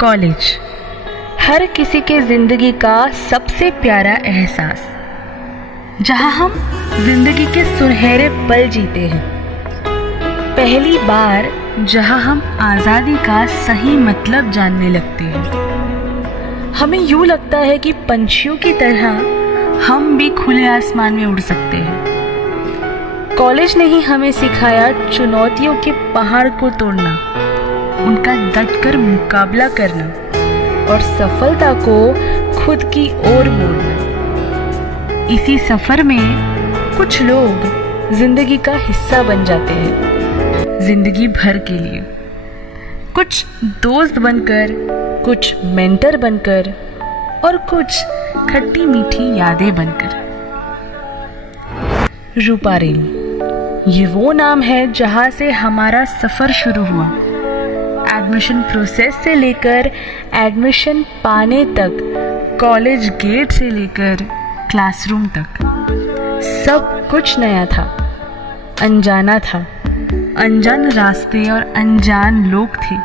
College हर किसी के जिंदगी का सबसे प्यारा एहसास, जहां हम जिंदगी के सुनहरे पल जीते हैं। पहली बार जहां हम आज़ादी का सही मतलब जानने लगते हैं। हमें यूं लगता है कि पंछियों की तरह हम भी खुले आसमान में उड़ सकते हैं। कॉलेज ने ही हमें सिखाया चुनौतियों के पहाड़ को तोड़ना, उनका डटकर मुकाबला करना और सफलता को खुद की ओर मोड़ना। इसी सफर में कुछ लोग जिंदगी का हिस्सा बन जाते हैं जिंदगी भर के लिए, कुछ दोस्त बनकर, कुछ मेंटर बनकर और कुछ खट्टी मीठी यादें बनकर। रूपा रेल, ये वो नाम है जहां से हमारा सफर शुरू हुआ। एडमिशन प्रोसेस से लेकर एडमिशन पाने तक, कॉलेज गेट से लेकर क्लासरूम तक, सब कुछ नया था, अनजाना था। अनजान रास्ते और अनजान लोग थे,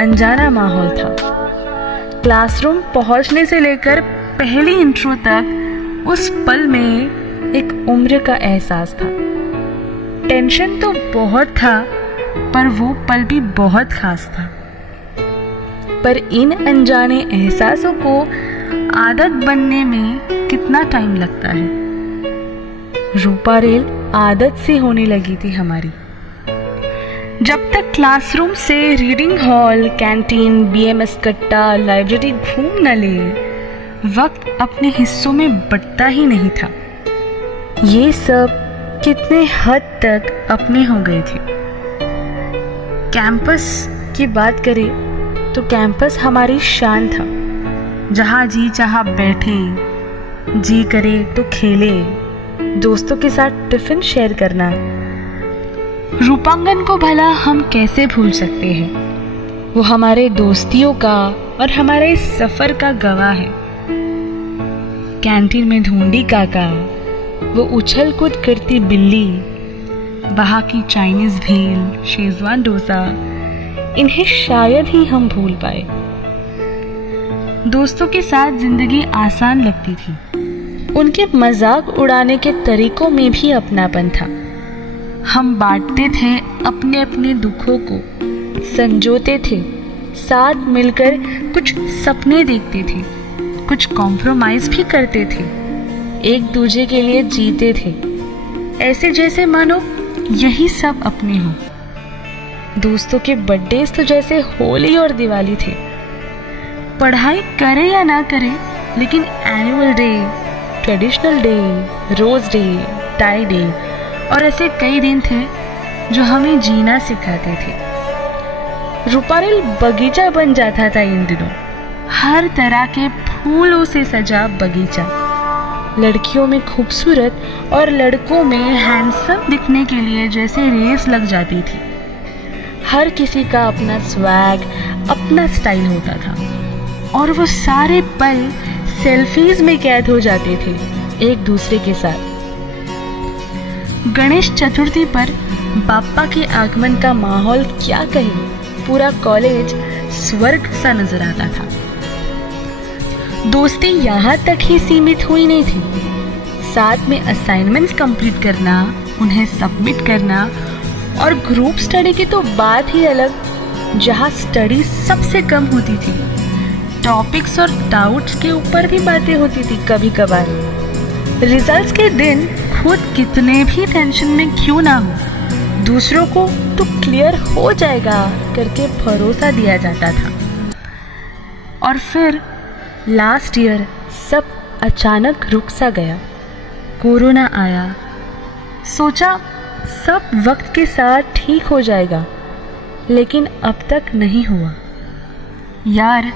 अनजाना माहौल था। क्लासरूम पहुंचने से लेकर पहली इंट्रो तक उस पल में एक उम्र का एहसास था। टेंशन तो बहुत था, पर वो पल भी बहुत खास था। पर इन अनजाने एहसासों को आदत बनने में कितना टाइम लगता है। रूपा रेल आदत से होने लगी थी हमारी। जब तक क्लासरूम से रीडिंग हॉल, कैंटीन, बीएमएस कट्टा, लाइब्रेरी घूम न ले, वक्त अपने हिस्सों में बंटता ही नहीं था। ये सब कितने हद तक अपने हो गए थे। कैंपस की बात करें तो कैंपस हमारी शान था, जहाँ जी चाहा बैठे, जी करे तो खेले, दोस्तों के साथ टिफिन शेयर करना। रूपांगन को भला हम कैसे भूल सकते हैं। वो हमारे दोस्तियों का और हमारे सफर का गवाह है। कैंटीन में ढूंढी काका, वो उछल कूद करती बिल्ली, वहाँ की चाइनीज भेल, शेजवान डोसा, इन्हें शायद ही हम भूल पाए। दोस्तों के साथ जिंदगी आसान लगती थी। उनके मजाक उड़ाने के तरीकों में भी अपनापन था। हम बांटते थे अपने अपने दुखों को, संजोते थे, साथ मिलकर कुछ सपने देखते थे, कुछ कॉम्प्रोमाइज भी करते थे, एक दूसरे के लिए जीते थे, ऐसे जैसे मानो यही सब अपने हो। दोस्तों के बर्थडेज तो जैसे होली और दिवाली थे। पढ़ाई करें या ना करें, लेकिन annual day, traditional day, rose day, tie day और ऐसे कई दिन थे जो हमें जीना सिखाते थे। रूपा रेल बगीचा बन जाता था इन दिनों, हर तरह के फूलों से सजा बगीचा। लड़कियों में खूबसूरत और लड़कों में हैंडसम दिखने के लिए जैसे रेस लग जाती थी। हर किसी का अपना स्वैग, अपना स्टाइल होता था और वो सारे पल सेल्फीज में कैद हो जाते थे एक दूसरे के साथ। गणेश चतुर्थी पर बाप्पा के आगमन का माहौल क्या कहे, पूरा कॉलेज स्वर्ग सा नजर आता था। दोस्ती यहाँ तक ही सीमित हुई नहीं थी, साथ में असाइनमेंट्स कंप्लीट करना, उन्हें सबमिट करना और ग्रुप स्टडी की तो बात ही अलग, जहाँ स्टडी सबसे कम होती थी। टॉपिक्स और डाउट्स के ऊपर भी बातें होती थी कभी कभार। रिजल्ट्स के दिन खुद कितने भी टेंशन में क्यों ना हो, दूसरों को तो क्लियर हो जाएगा करके भरोसा दिया जाता था। और फिर लास्ट ईयर सब अचानक रुक सा गया। कोरोना आया, सोचा सब वक्त के साथ ठीक हो जाएगा, लेकिन अब तक नहीं हुआ। यार,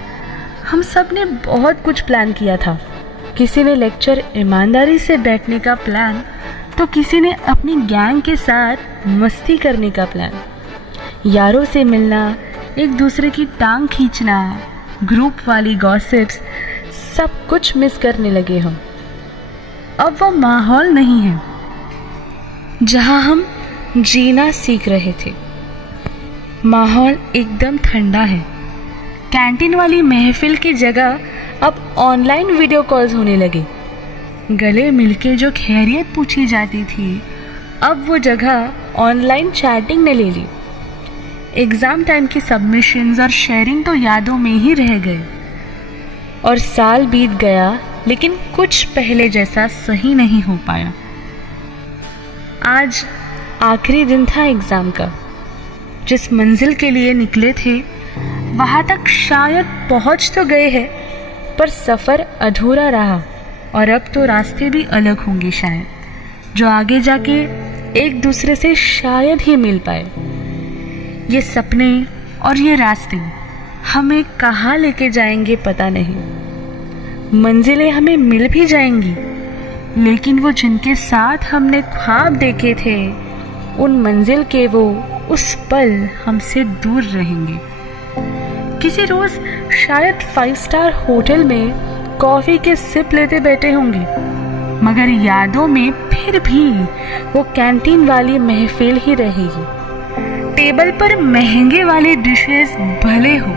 हम सब ने बहुत कुछ प्लान किया था। किसी ने लेक्चर ईमानदारी से बैठने का प्लान, तो किसी ने अपनी गैंग के साथ मस्ती करने का प्लान, यारों से मिलना, एक दूसरे की टांग खींचना, ग्रुप वाली गॉसिप्स, सब कुछ मिस करने लगे हम। अब वो माहौल नहीं है जहां हम जीना सीख रहे थे। माहौल एकदम ठंडा है, कैंटीन वाली महफिल की जगह अब ऑनलाइन वीडियो कॉल्स होने लगे। गले मिलके जो खैरियत पूछी जाती थी, अब वो जगह ऑनलाइन चैटिंग ने ले ली। एग्ज़ाम टाइम की सबमिशंस और शेयरिंग तो यादों में ही रह गए। और साल बीत गया, लेकिन कुछ पहले जैसा सही नहीं हो पाया। आज आखिरी दिन था एग्ज़ाम का। जिस मंजिल के लिए निकले थे वहाँ तक शायद पहुँच तो गए हैं, पर सफ़र अधूरा रहा। और अब तो रास्ते भी अलग होंगे शायद, जो आगे जाके एक दूसरे से शायद ही मिल पाए। ये सपने और ये रास्ते हमें कहाँ लेके जाएंगे पता नहीं। मंजिलें हमें मिल भी जाएंगी, लेकिन वो जिनके साथ हमने ख्वाब देखे थे, उन मंजिल के वो उस पल हमसे दूर रहेंगे। किसी रोज शायद 5 स्टार होटल में कॉफी के सिप लेते बैठे होंगे, मगर यादों में फिर भी वो कैंटीन वाली महफिल ही रहेगी। टेबल पर महंगे वाले डिशेस भले हो,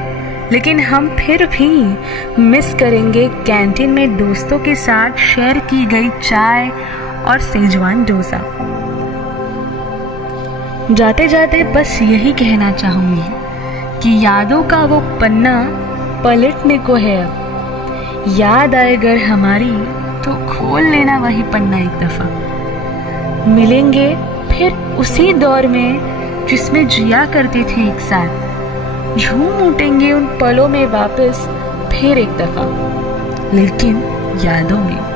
लेकिन हम फिर भी मिस करेंगे कैंटीन में दोस्तों के साथ शेयर की गई चाय और सेजवान डोसा। जाते जाते बस यही कहना चाहूंगी कि यादों का वो पन्ना पलटने को है। अब याद आए अगर हमारी तो खोल लेना वही पन्ना एक दफा। मिलेंगे फिर उसी दौर में जिसमें जिया करते थे एक साथ। झूम उठेंगे उन पलों में वापस फिर एक दफा, लेकिन यादों में।